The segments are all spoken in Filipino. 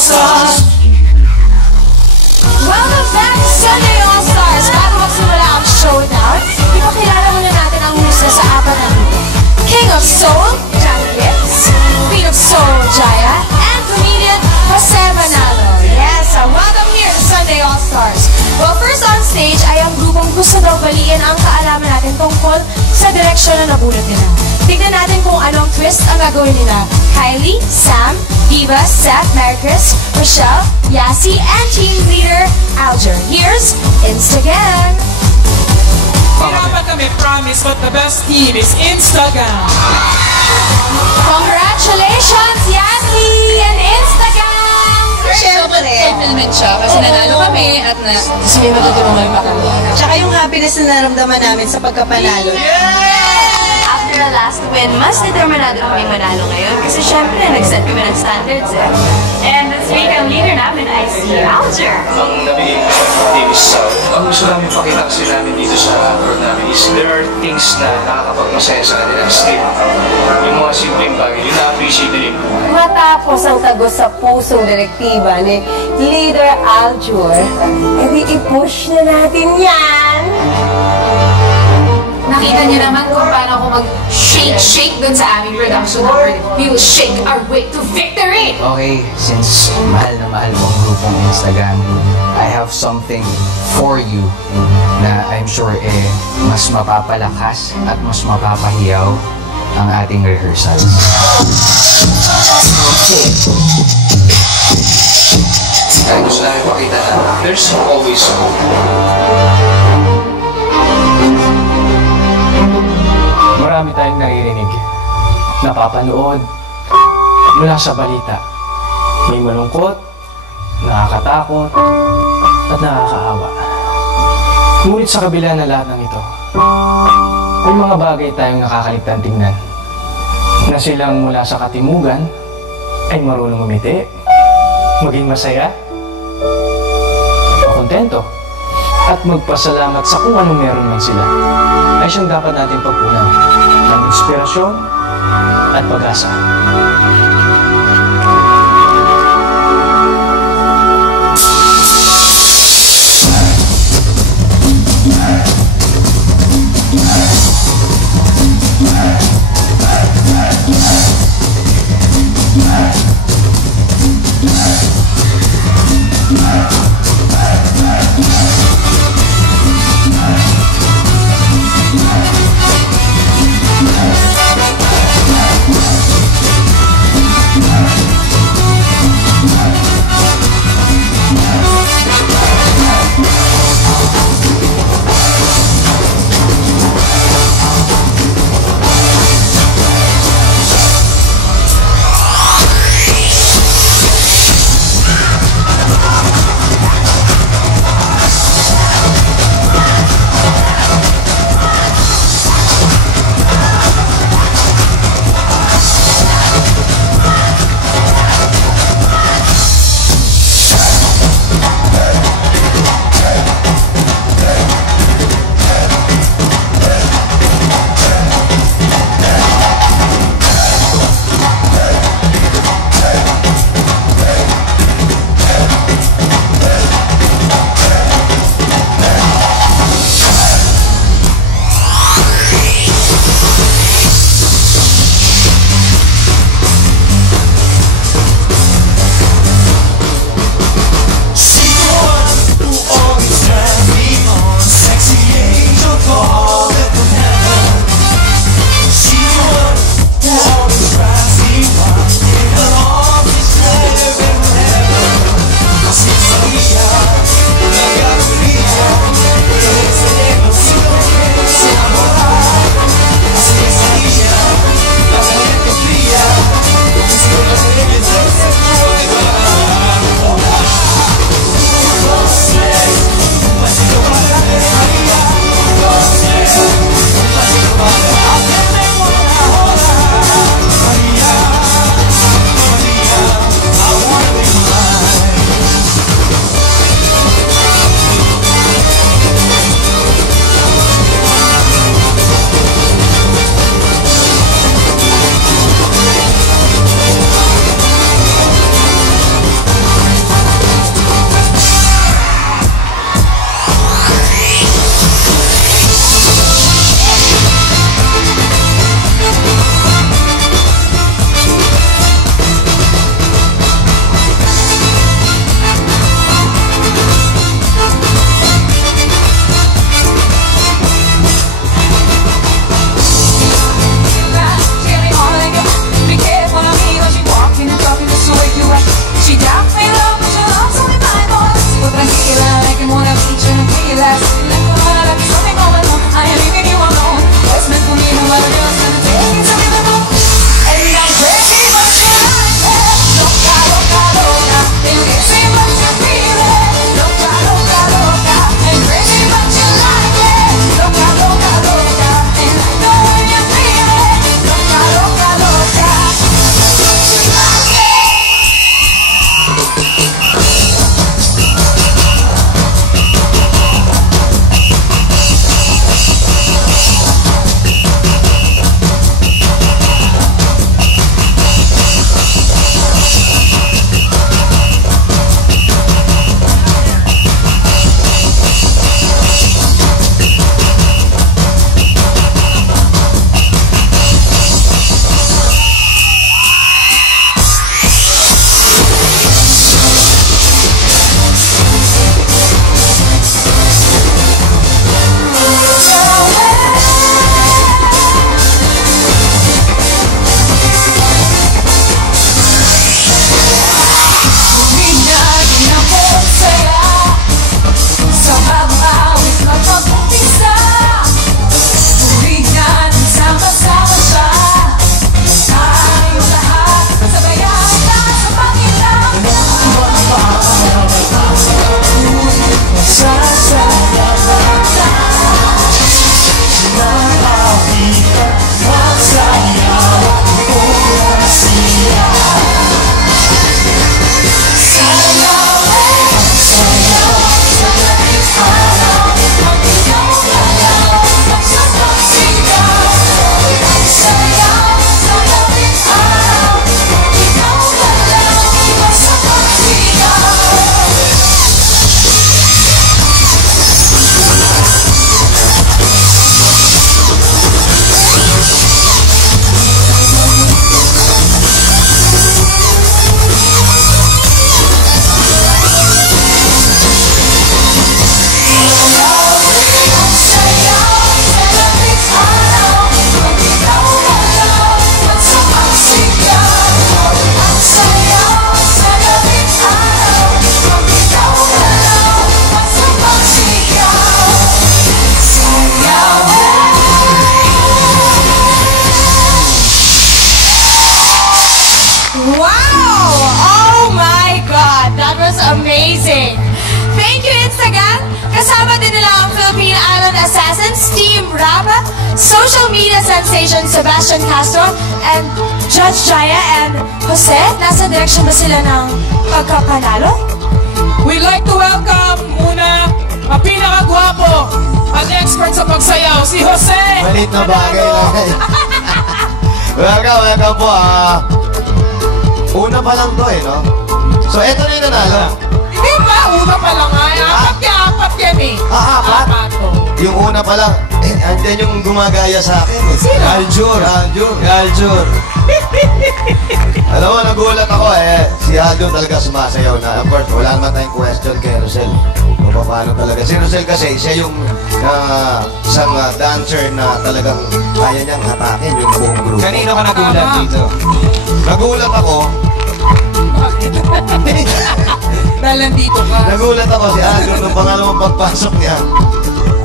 All-Stars. Welcome back to Sunday All-Stars! Bago magsimula ang showdown, ipakilala muna natin ang musa sa apat na grupo. King of Soul, John Gibbs, Queen of Soul, Jaya, and comedian Jose Manalo. Yes, welcome here to Sunday All-Stars. Well, first on stage ay ang grupong gusto daw baliin ang kaalaman natin tungkol sa direksyon na nabulot nila. Tignan natin kung anong twist ang gagawin nila. Kylie, Sam, Diva, Seth, Maricris, Rochelle, Yasi, and team leader Alger. Here's Instagram. Hirapan kami, promise, but the best team is Instagram. Congratulations, Yasi and Instagram! Siyempre. Fulfillment siya kasi nanalo kami at gusto niya matutulungan kami makamit. Tsaka yung happiness na naramdaman namin sa pagkapanalo. After the last win, mas determinado kami manalo ngayon kasi syempre nag-set kami ng standards eh. And this week, ang leader namin ay si Alger. Ang nabigay ko is ang gusto namin pakita kasi namin dito sa group namin is there are things na nakakapagmasaya sa kanila. Still, yung mga simpleng bagay, yun na-appreciate nila. Matapos ang tagos sa pusong direktiba ni Leader Alger, edi i-push na natin yan! Nakita niyo naman kung paano ako mag-shake dun sa aming production number. We will shake our way to victory! Okay, since mahal na mahal mo ang grupong Instagram, I have something for you na I'm sure mas mapapalakas at mas mapapahiyaw ang ating rehearsals. Kaya gusto namin pakita na there's always hope. Marami tayong naririnig, napapanood, mula sa balita. May malungkot, nakakatakot, at nakakaawa. Ngunit sa kabila na lahat ng ito, may mga bagay tayong nakakaligtan tingnan. Na silang mula sa katimugan ay marunong umiti, maging masaya, makontento, at magpasalamat sa kung anong meron man sila ay siyang dapat natin pagpunan ng inspirasyon at pag-asa. Wow! Oh my God! That was amazing! Thank you, Instagram! Kasama din nila ang Philippine Island Assassins, Team Rapa, social media sensation Sebastian Castro, and Judge Jaya and Jose. Nasa direksyon ba sila ng pagkapanalo? We'd like to welcome muna ang pinakagwapo at expert sa pagsayaw, si Jose! Malit na bagay lang. Welcome po. Una pa lang to no? So, eto na yung nanalo. Hindi ba? Una pa lang ay. Apat yan eh. Apat? to. Yung una pa lang, andyan yung gumagaya sa akin. Sino? Aljur. Alam mo, nagulat ako si Aljur talaga sumasayaw na. Of course, wala naman tayong question kay Rosel. Kung paano talaga. Si Rosel kasi, siya yung isang dancer na talagang kaya niyang hatakin yung buong group. Kanino ka nagulat dito? Nagulat ako. Dahil nandito ka. Nagulat ako si Aljur nung pangalawang pagpasok niya.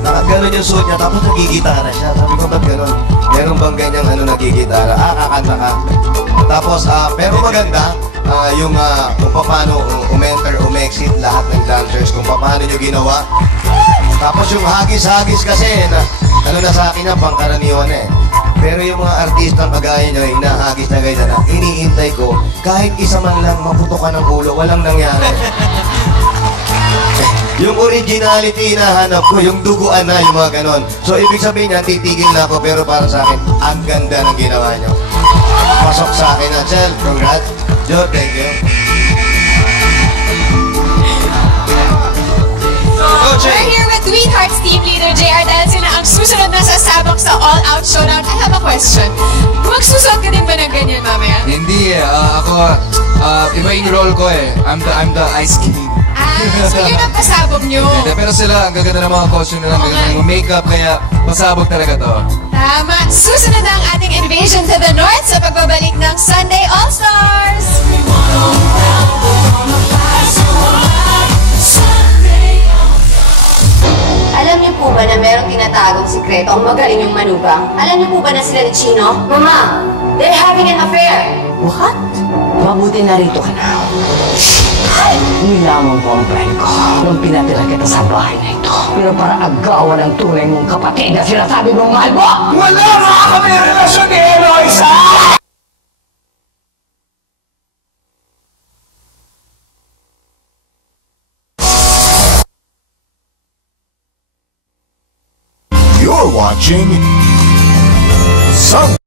Nakaganon yung suot niya, tapos nagigitara siya. Sabi ko, ba't ganon? Meron bang ganyang nagigitara? Kakanta ka. Tapos, pero maganda, yung kung paano umexit lahat ng dancers, kung paano nyo ginawa. Tapos yung hagis-hagis kasi, na sa akin yan, pangkaraniwan Pero yung mga artistang kagaya nyo, hinahagis na ganyan na, iniintay ko, kahit isa man lang maputok ka ng ulo, walang nangyari. Yung originality hinahanap ko, yung duguan na, yung mga ganon. So, ibig sabihin niya, titigil na ako, pero para sa akin, ang ganda ng ginawa nyo. Pasok sa akin, Angel. Congrats. Joe, thank you. We're here with Sweethearts Team Leader JR dahil sila ang susunod na sasabak sa All Out Showdown. I have a question. Magsusuot ka din ba ng ganyan mamaya? Hindi ako, iba yung role ko I'm the Ice King. So yun ang pasabog nyo. Pero sila, ang gaganda ng mga costume nila, ang gaganda ng makeup, kaya pasabog talaga to. Tama. Susunod na ang ating invasion to the north sa pagbabalik ng Sunday All-Stars. Alam niyo po ba na merong tinatagong sikreto ang magaling yung manugang? Alam niyo po ba na sila ni Chino? Mama, they're having an affair. What? Mabuti narito ka na. Nilamang ko ang pride ko nung pinatira kita sa bahay na ito. Pero para agawan ang tunay mong kapatid na sinasabi mong mahal mo! Wala nga kami relasyon ni Eloisa! You're watching Sun.